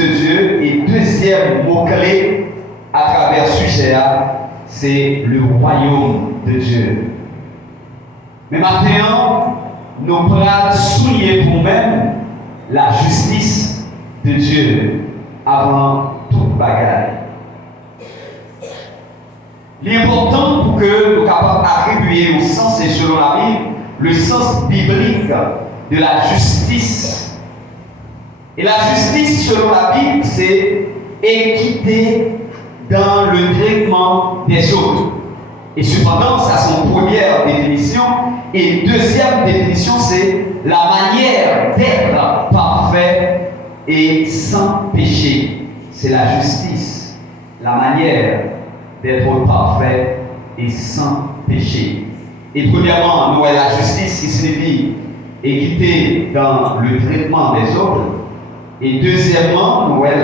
de Dieu. Et deuxième mot-clé à travers ce sujet, c'est le royaume de Dieu. Mais maintenant, nous pourrons souligner pour nous-mêmes la justice de Dieu avant toute bagaille. L'important pour que nous capables d'attribuer au sens, et selon la Bible, le sens biblique de la justice. Et la justice, selon la Bible, c'est équité dans le traitement des autres. Et cependant, ça c'est une première définition. Et deuxième définition, c'est la manière d'être parfait et sans péché. C'est la justice. La manière d'être parfait et sans péché. Et premièrement, nous avons la justice qui signifie équité dans le traitement des autres. Et deuxièmement, nous avons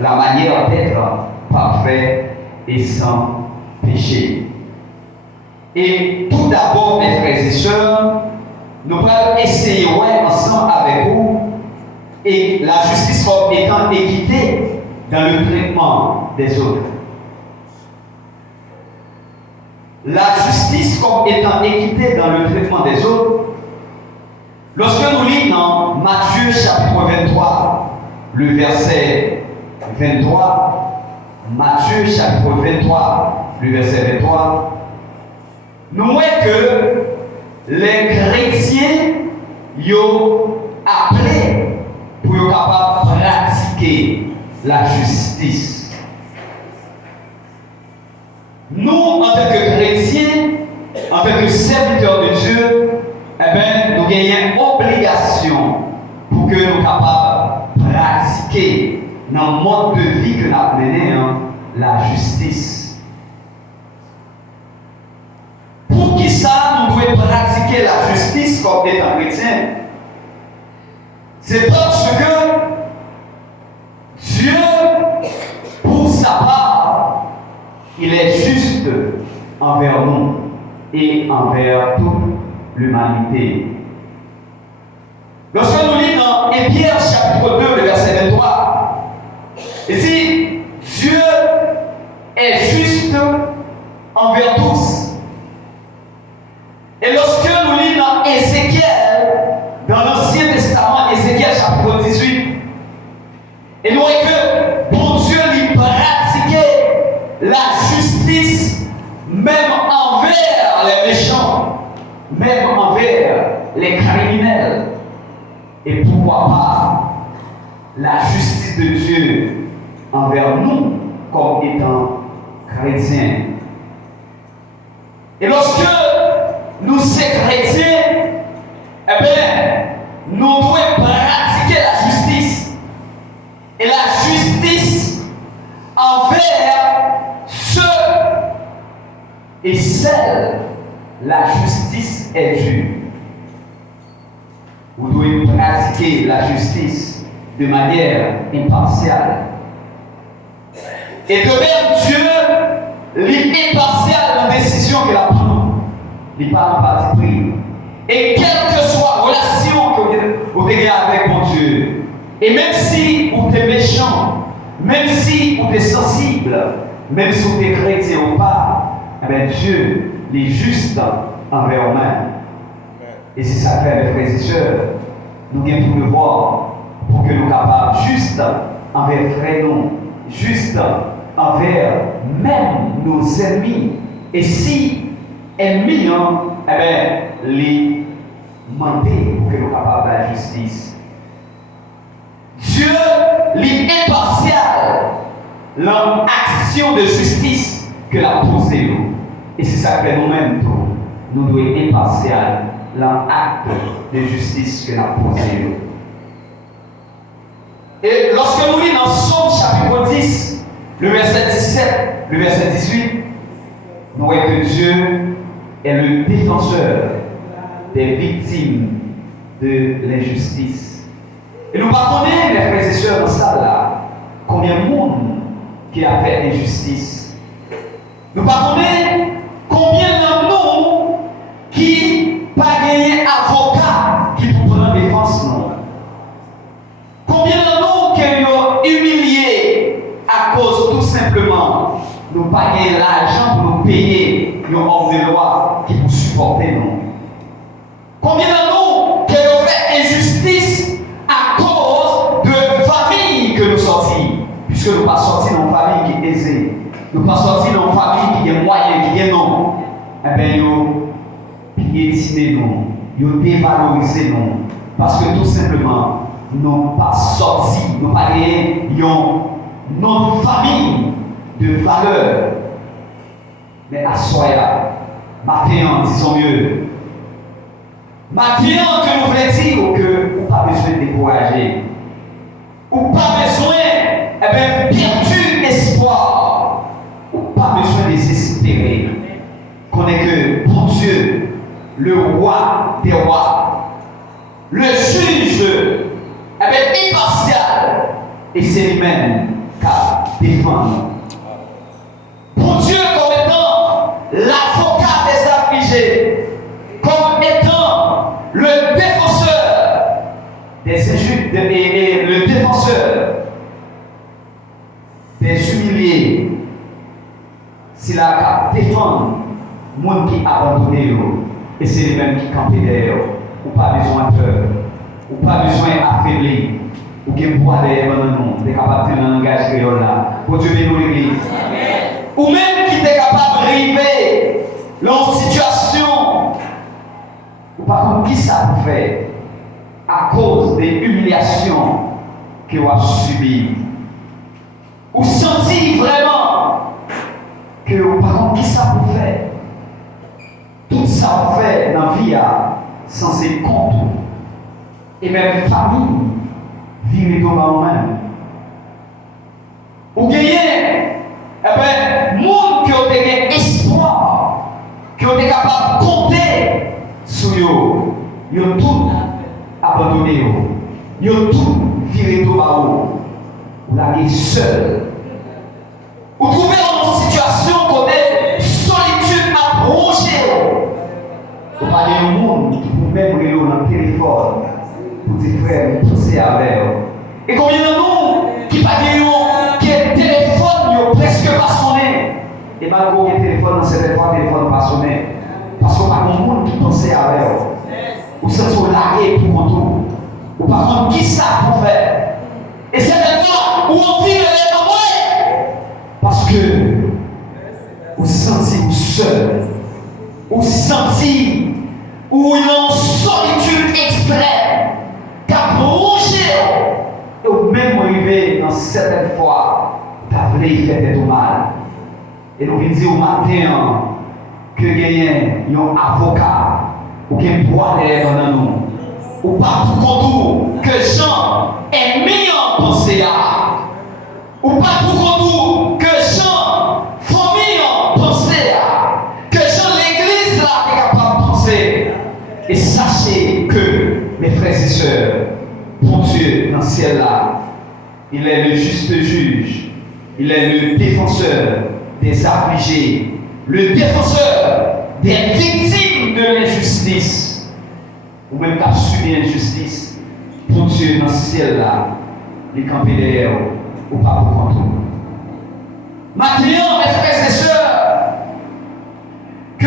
la manière d'être parfait et sans péché. Et tout d'abord, mes frères et sœurs, nous allons essayer ensemble avec vous et la justice comme étant équité dans le traitement des autres. La justice comme étant équité dans le traitement des autres, lorsque nous lisons dans Matthieu chapitre 23, le verset 23, Matthieu chapitre 23, le verset 23, nous voyons que les chrétiens ont appelé pour être capables de pratiquer la justice. Nous, en tant que chrétiens, en tant que serviteurs de Dieu, nous avons une obligation pour que nous soyons capables de pratiquer dans le mode de vie que nous avons mené la justice. Pour qui ça, nous devons pratiquer la justice comme étant chrétiens? C'est parce que Dieu, pour sa part, il est juste envers nous et envers toute l'humanité. Lorsque nous lisons dans Pierre chapitre 2, le verset 23, ici, Dieu est juste envers tous. Et lorsque nous lisons dans Ézéchiel, dans l'Ancien Testament, Ézéchiel chapitre 18, et nous voyons que bon Dieu lui pratiquait la justice même envers les méchants, même envers les criminels. Et pourquoi pas la justice de Dieu envers nous comme étant chrétiens. Et lorsque nous sommes chrétiens, nous devons pratiquer la justice. Et la justice envers ceux et celles, la justice est due. Vous devez pratiquer la justice de manière impartiale. Et de même, Dieu, l'impartial dans la décision qu'il a prise. Il n'est pas en parti pris. Et quelle que soit la relation que vous avez avec mon Dieu, et même si vous êtes méchant, même si vous êtes sensible, même si vous êtes chrétien ou pas, Dieu est juste envers vous-même. Et c'est ça que, mes frères et sœurs, nous devons tout le voir pour que nous soyons capables, juste envers frères, juste envers même nos ennemis. Et si ennemis, les demander pour que nous soyons capables de la justice. Dieu, l'impartial, l'action de justice que l'a posée nous. Et c'est ça que nous-mêmes, nous devons être impartial, l'acte de justice que l'a posé nous. Et lorsque nous lisons dans Somme chapitre 10, le verset 17, le verset 18, nous voyons que Dieu est le défenseur des victimes de l'injustice. Et nous pardonnons, mes frères et sœurs, dans ça là, combien de monde qui a fait injustice. Nous pardonnons combien de nous qui n'ont pas gagné avocat qui pour prendre défense. Combien de nous qui ont humilié nous pas gagner l'argent pour nous payer un homme de loi qui pour supporter nous. Combien de nous qui ont fait injustice à cause de famille que nous sortis, puisque nous ne pas sortis dans une famille qui est aisée, nous ne pas sortis dans une famille qui est moyenne, qui est non, eh bien, nous piétinez nous, nous dévalorisez nous, parce que tout simplement, nous n'avons pas sorti, nous n'avons pas gagné notre famille de valeur. Mais à soya, maintenant, disons mieux, maintenant que nous voulons dire que nous pas besoin de décourager, ou pas besoin, eh bien, perdu espoir, ou pas besoin de désespérer. Qu'on est que, bon Dieu, le roi des rois, le juge, eh bien, impartial, et c'est lui-même qui a défendu. Pour Dieu comme étant l'avocat des affligés, comme étant le défenseur des injustes et le défenseur des humiliés, s'il a défendre le monde qui a abandonné, et c'est lui-même qui campe derrière, ou pas besoin de peur, ou pas besoin d'affaiblir, ou qui boit derrière nous, tu es capable de faire un langage créole là. Pour Dieu bénisse l'église. Ou même qui est capable d'arriver dans une situation, ou par contre, qui ça vous fait à cause des humiliations que vous avez subies. Ou sentir vraiment que, par contre, qui ça vous fait. Tout ça vous fait dans la vie sans ses comptes. Et même famille, vivre dans vous-même. Ou gagner. Eh bien, monde qui ont gagné espoir, qui ont été capables de compter sur eux, ils ont tout abandonné, ils ont tout viré de là-haut, vous l'avez seul. Vous trouvez dans une situation côté solitude à ronger. Vous parlez au monde qui vous met dans le téléphone pour dire frère, poussez avec eux. Et combien de nous qui parlent qui est téléphone presque pas sonné. Et malgré le téléphone, dans certaines fois, le téléphone pas sonné. Parce qu'on n'a pas de monde qui pensait avec eux. Ou se sont largués pour retour. Ou par contre, qui ça pour faire. Et c'est maintenant où on vit les nombreux. Parce que vous sentez seul. Vous sentez où il y a une solitude extrême. Qui a bronché. Et vous même arrivé dans certaines fois. T'as voulu faire tout mal. Et nous venons dire au matin que il y a un avocat ou qu'il y a un bois derrière nous. Ou pas pour contour que Jean est mis en pensée à. Ou pas pour contour que Jean famille en pensée à. Que Jean l'église là est capable de penser. Et sachez que, mes frères et sœurs, bon Dieu dans le ciel là, il est le juste juge. Il est le défenseur des affligés, le défenseur des victimes de l'injustice, ou même qui a subi l'injustice. Pour Dieu dans ce ciel-là, les camper derrière ou pas pour contre. Maintenant, mes frères et sœurs, que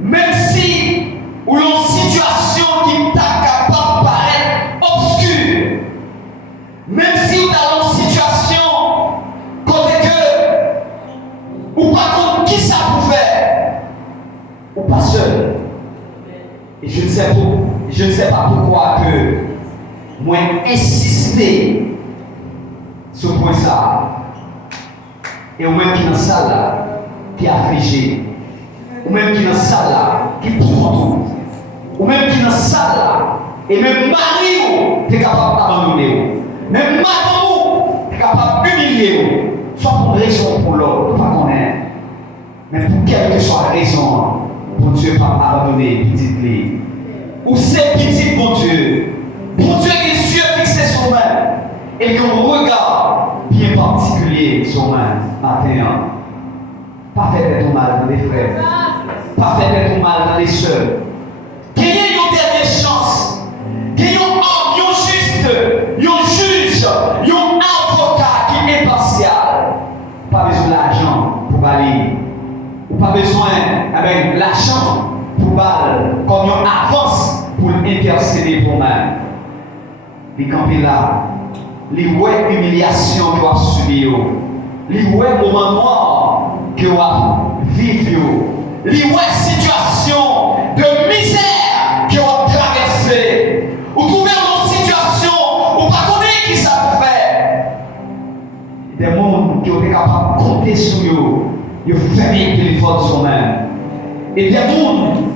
même si ou l'on situation qui t'a capable de paraître obscure, même si vous avez une situation côté que ou pas contre qui ça vous fait ou pas seul. Et je ne sais pas pourquoi que moi insister sur point ça. Et ou même qui dans la salle là, qui est affligé, ou même qui dans la salle là, qui prend tout, ou même qui dans la salle là, et même mari qui est capable d'abandonner. Même madame, tu es capable d'humilier, soit pour une raison ou pour l'autre, pas qu'on est. Mais pour quelle que soit la raison, pour Dieu pas abandonner petite clé. Ou c'est petit, mon Dieu. Pour Dieu qui est les yeux fixés sur moi, et qu'on regard bien particulier sur moi, matin. Pas fait être mal dans les frères, pas fait être mal dans les sœurs. Gagnez une dernière chance. Gagnez un homme, un juste, un juge, un avocat qui est impartial. Pas besoin d'argent. Pas besoin avec l'argent pour comme on avance pour intercéder pour moi. Les camper là, les ouais humiliation que vous subi, les ouais moments noirs que vous vivez, les ouais situations de misère que vous traversez. Vous trouvez une situation où pas connaître qui ça peut faire. Des gens qui ont été capables de compter sur eux. Ils ferment le téléphone sur eux-mêmes. Et des gens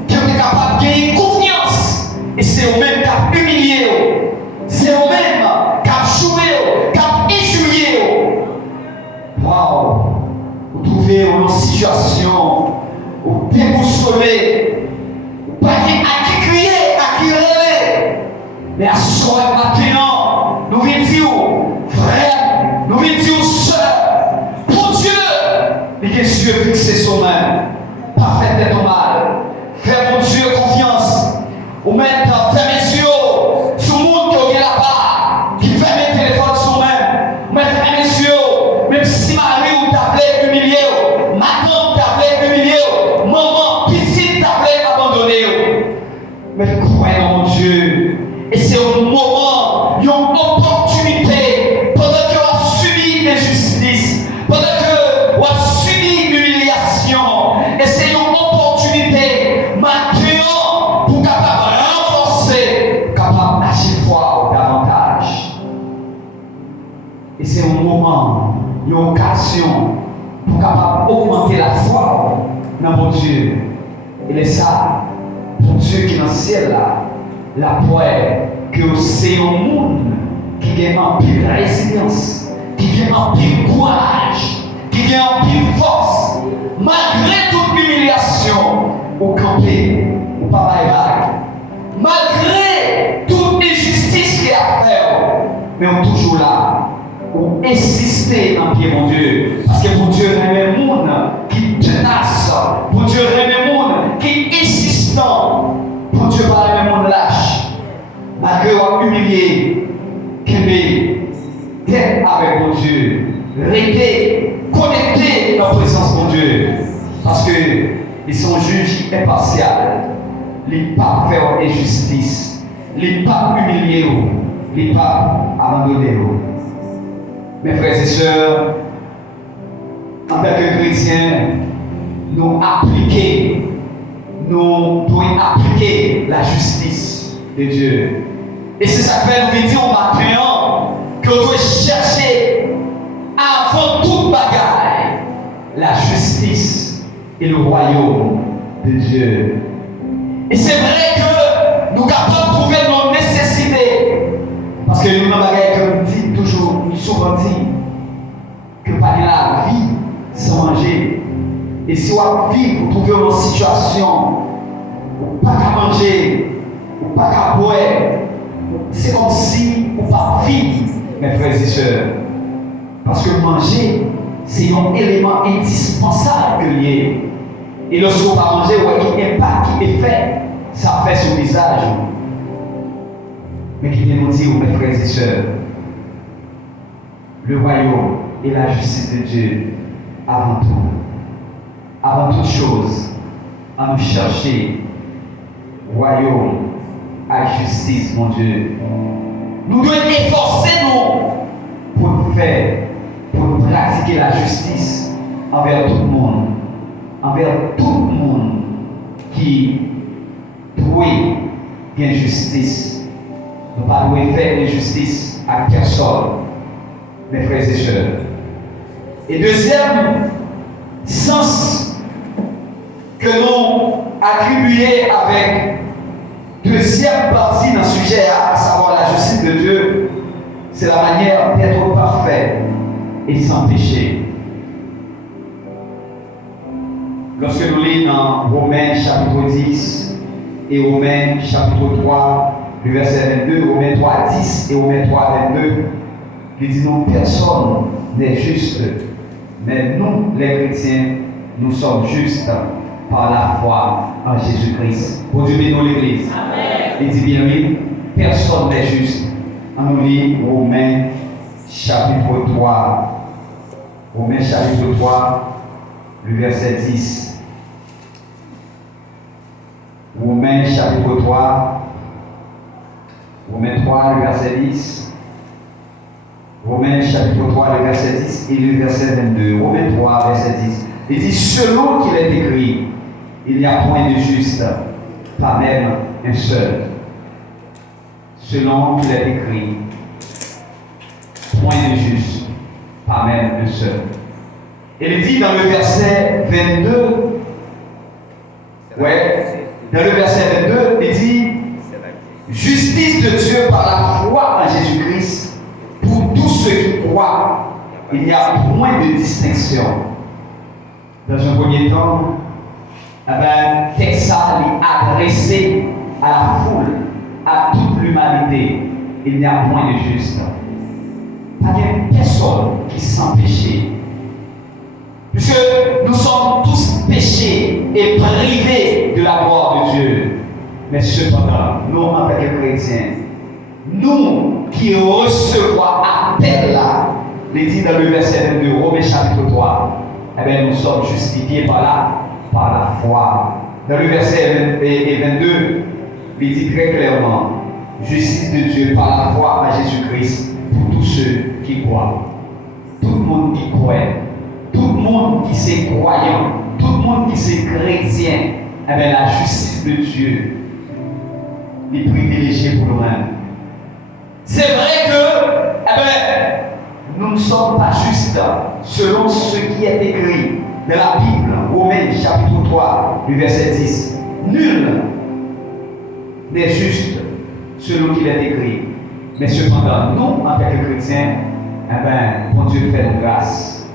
qui ont été capables de gagner confiance. Et c'est eux-mêmes qui ont humilié. C'est eux-mêmes qui ont joué, qui ont injurié. Waouh! Vous trouvez une situation où déboussolé, pas à qui crier, à qui rêver. Mais à ce matin, nous venons dire, frère, nous venons dire, sœur, pour Dieu, les yeux fixés sur nous, pas fait ton mal. Fais mon Dieu confiance. Ou même ferme les yeux sur le monde qui est là-bas, qui ferme le téléphone sur nous. Mais ferme les yeux, même si Marie ou t'appelait humilié, madame t'appelait humilié, maman, petite t'appelait abandonné. Mais croyez en Dieu. Et c'est un moment, une opportunité, pendant que vous avez subi l'injustice, pendant que vous avez subi l'humiliation, et c'est une opportunité maintenant pour capable renforcer, capable d'agir fort davantage. Et c'est un moment, une occasion pour capable augmenter la foi dans mon Dieu. Et c'est ça, pour Dieu qui est dans le ciel là. La poêle que c'est un monde qui a un pile résilience, qui a un pile courage, qui a un pile force, malgré toute humiliation, au camper, au pas malgré toute injustice qu'il y a à faire, mais on est toujours là, pour insister dans pied mon Dieu, parce que mon Dieu aime un monde qui tenace, mon Dieu aime un monde qui est insistant. Pour Dieu pas le monde lâche, malgré qu'on humilié, d'être avec mon Dieu, rester connecté dans la présence de mon Dieu, parce qu'ils sont juges impartiaux, ils ne pas faire injustice, ils ne pas humilier, ils ne pas abandonner. Mes frères et sœurs, en tant que chrétiens, nous appliquons. Nous devons appliquer la justice de Dieu. Et c'est ça que nous disons maintenant que nous devons chercher avant toute bagaille la justice et le royaume de Dieu. Et c'est vrai que nous sommes capables de trouver nos nécessités. Parce que nous avons bagaille que nous disons toujours, nous souvent dit que pas de la vie sans manger. Et si vous vivez, vous trouvez une situation où pas qu'à manger, ou pas qu'à boire, c'est comme si vous pas vivre, mes frères et sœurs. Parce que manger, c'est un élément indispensable que lié. Et lorsque vous pas manger, vous voyez impact, qui effet, ça fait sur le visage. Mais qui vient nous dire, mes frères et sœurs, le royaume et la justice de Dieu avant tout. Avant toute chose, à nous chercher royaume à justice, mon Dieu. Nous devons efforcer nous pour faire, pour pratiquer la justice envers tout le monde qui trouve l'injustice. Nous ne pouvons pas faire l'injustice à personne, mes frères et sœurs. Et deuxième sens que nous attribuons avec deuxième partie dans le sujet, à savoir la justice de Dieu, c'est la manière d'être parfait et sans péché. Lorsque nous lisons dans Romains chapitre 10 et Romains chapitre 3, le verset 22, Romains 3, 10 et Romains 3, 22, il dit non, personne n'est juste, mais nous, les chrétiens, nous sommes justes par la foi en Jésus-Christ. Pour Dieu bénisse l'Église. Il dit bien oui, personne n'est juste. On nous lit Romains chapitre 3. Romains chapitre 3, le verset 10 Romains chapitre 3, Romains 3, le verset 10. Romains chapitre 3, le verset 10 et le verset 22. Romains 3, verset 10. Il dit, selon qu'il est écrit, il n'y a point de juste, pas même un seul. Selon qu'il est écrit, point de juste, pas même un seul. Il dit dans le verset 22, dans le verset 22, il dit, justice de Dieu par la foi en Jésus-Christ, pour tous ceux qui croient, il n'y a point de distinction. Dans un premier temps, texte est adressé à la foule, à toute l'humanité. Il n'y a point de juste. Pas de personne qui sans péché. Puisque nous sommes tous péchés et privés de la gloire de Dieu. Mais cependant, nous en tant que chrétiens, nous qui recevons appel là, il dit dans le verset 22, Romains chapitre 3, nous sommes justifiés par la foi. Dans le verset 22, il dit très clairement, justice de Dieu par la foi à Jésus-Christ pour tous ceux qui croient. Tout le monde qui croit, tout le monde qui s'est croyant, tout le monde qui s'est chrétien, la justice de Dieu est privilégiée pour nous-mêmes. C'est vrai que nous ne sommes pas justes selon ce qui est écrit dans la Bible, Romains chapitre 3, du verset 10. Nul n'est juste selon qu'il est écrit. Mais cependant, nous, en tant que chrétiens, bon Dieu fait une grâce.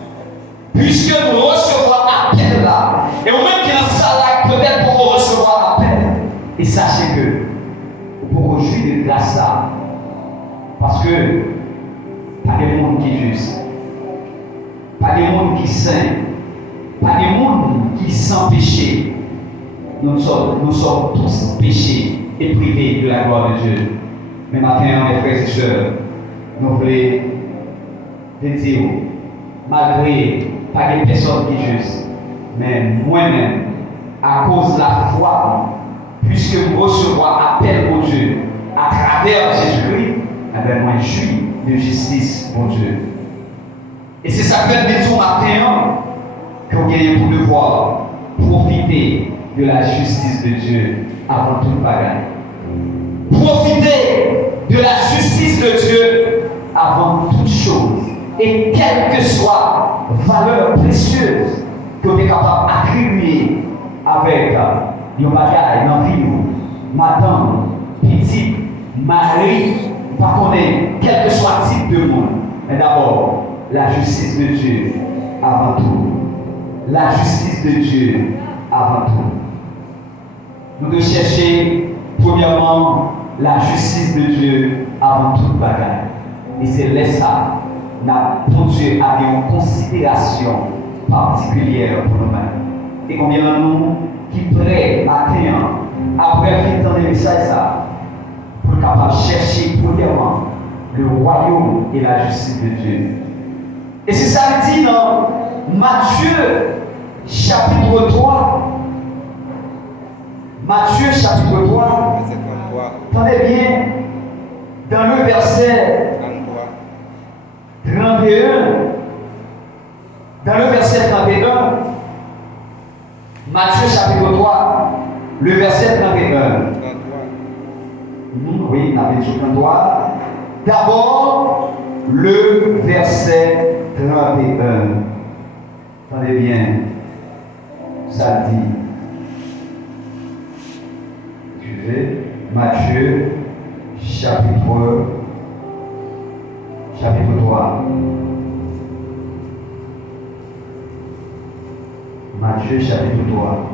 Puisque nous recevons appel là, et au même qui est en salle peut-être pour recevoir appel, et sachez que pour jouir de grâce là, parce que pas de monde qui est juste, pas de monde qui est saint, pas de monde qui est sans péché. Nous sommes tous péchés et privés de la gloire de Dieu. Mais maintenant, mes frères et sœurs, nous voulons dire, malgré pas de personne qui est juste, mais moi-même, à cause de la foi, puisque nous recevons appel au Dieu à travers Jésus-Christ, moi je suis de justice, mon Dieu. Et c'est ça que nous disons matin que vous gagnez pour devoir profiter de la justice de Dieu avant toute bagaille. Profiter de la justice de Dieu avant toute chose. Et quelle que soit valeur précieuse que vous êtes capable d'attribuer avec nos bagailles dans la vie, madame, petite, mari, pas connaître, quel que soit le type de monde. Mais d'abord, la justice de Dieu avant tout. La justice de Dieu avant tout. Nous devons chercher, premièrement, la justice de Dieu avant toute bagaille. Et c'est là ça, pour Dieu a une considération particulière pour nous-mêmes. Et combien de nous qui prêts matin, après finir le message ça, pour capable chercher premièrement le royaume et la justice de Dieu. Et c'est ça qu'il dit dans Matthieu chapitre 3. Matthieu chapitre 3. Attendez bien, dans le verset 31, dans le verset 31, Matthieu chapitre 3, le verset 31. Oui, on avait dit 33. D'abord, le verset 31. Attendez bien, ça dit. Excusez, Matthieu chapitre 3. Matthieu chapitre 3.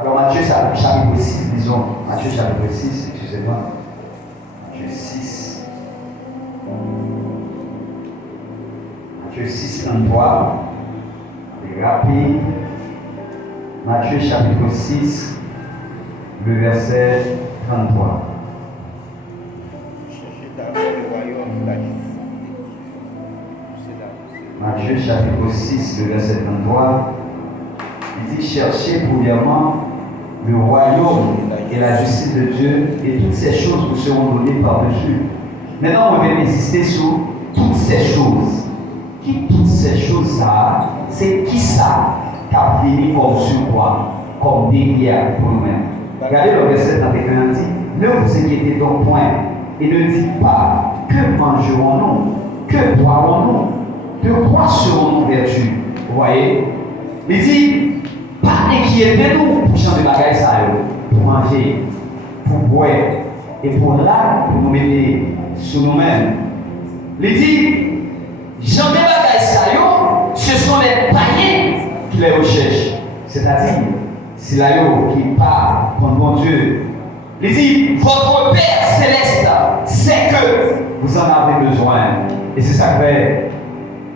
Alors Matthieu chapitre 6, disons. Matthieu chapitre 6, excusez-moi. Matthieu 6. Matthieu 6, 33. Allez, rapide. Matthieu chapitre 6, le verset 33. Matthieu chapitre 6, le verset 33, il dit cherchez premièrement le royaume et la justice de Dieu, et toutes ces choses vous seront données par-dessus. Maintenant, on va insister sur toutes ces choses. Qui toutes ces choses-là, c'est qui ça qui a fini comme surcroît, comme derrière pour nous-mêmes. Regardez le verset 31 dit, ne vous inquiétez donc point, et ne dites pas, que mangerons-nous, que boirons-nous, de quoi serons-nous vêtus. Vous voyez? Il dit, pas inquiétez-nous pour changer la bagaille ça, pour manger, pour boire, et pour là, pour nous mettre sur nous-mêmes. Il dit, jamais bagaille ça, ce sont les païens qui les recherchent. C'est-à-dire, c'est là qui parle contre mon Dieu. Il dit, votre Père céleste sait que vous en avez besoin. Et c'est ça que fait,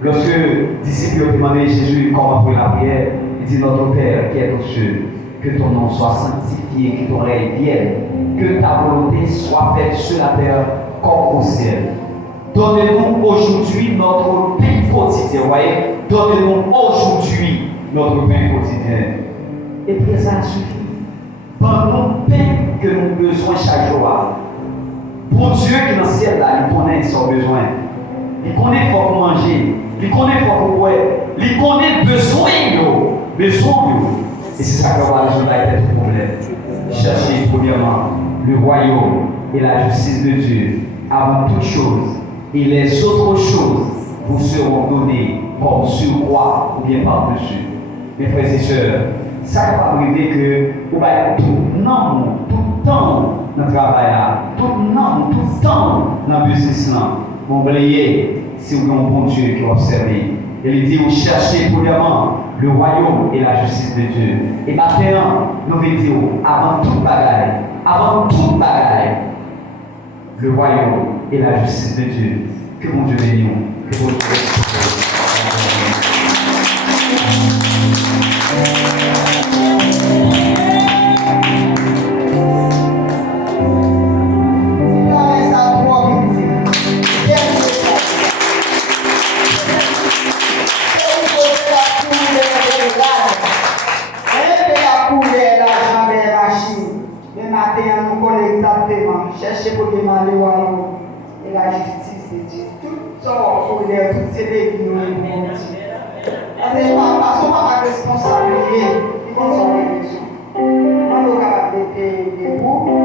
lorsque les disciples ont demandé à Jésus comment pour la prière, il dit, notre Père qui est aux cieux, que ton nom soit sanctifié, que ton règne vienne, que ta volonté soit faite sur la terre comme au ciel. Donne-nous aujourd'hui notre pain quotidien. Vous voyez, donne-nous aujourd'hui notre pain quotidien. Et puis ça suffit. Donne-nous le pain que nous avons besoin chaque jour. Pour Dieu qui est dans le ciel, là, il connaît son besoin. Il connaît pour manger. Il connaît pour boire. Il connaît besoin. Et c'est ça que va résoudre le problème. Cherchez premièrement le royaume et la justice de Dieu avant toute chose. Et les autres choses vous seront données comme surcroît ou bien par-dessus. Mes frères et sœurs, ça va arriver que vous allez tout temps dans le travail, tout le temps dans le business. Vous oubliez, si vous avez un bon Dieu qui observe. Il dit, vous cherchez premièrement le royaume et la justice de Dieu. Et maintenant, nous allons dire, avant toute bagaille, le royaume et la justice de Dieu. Que mon Dieu bénisse. Que mon Dieu bénisse. Cherchez pour demander le royaume et la justice de Dieu. Tout ça, toutes ces béquilles nous répondent. Parce qu'on n'a pas de responsabilité. Ils vont s'en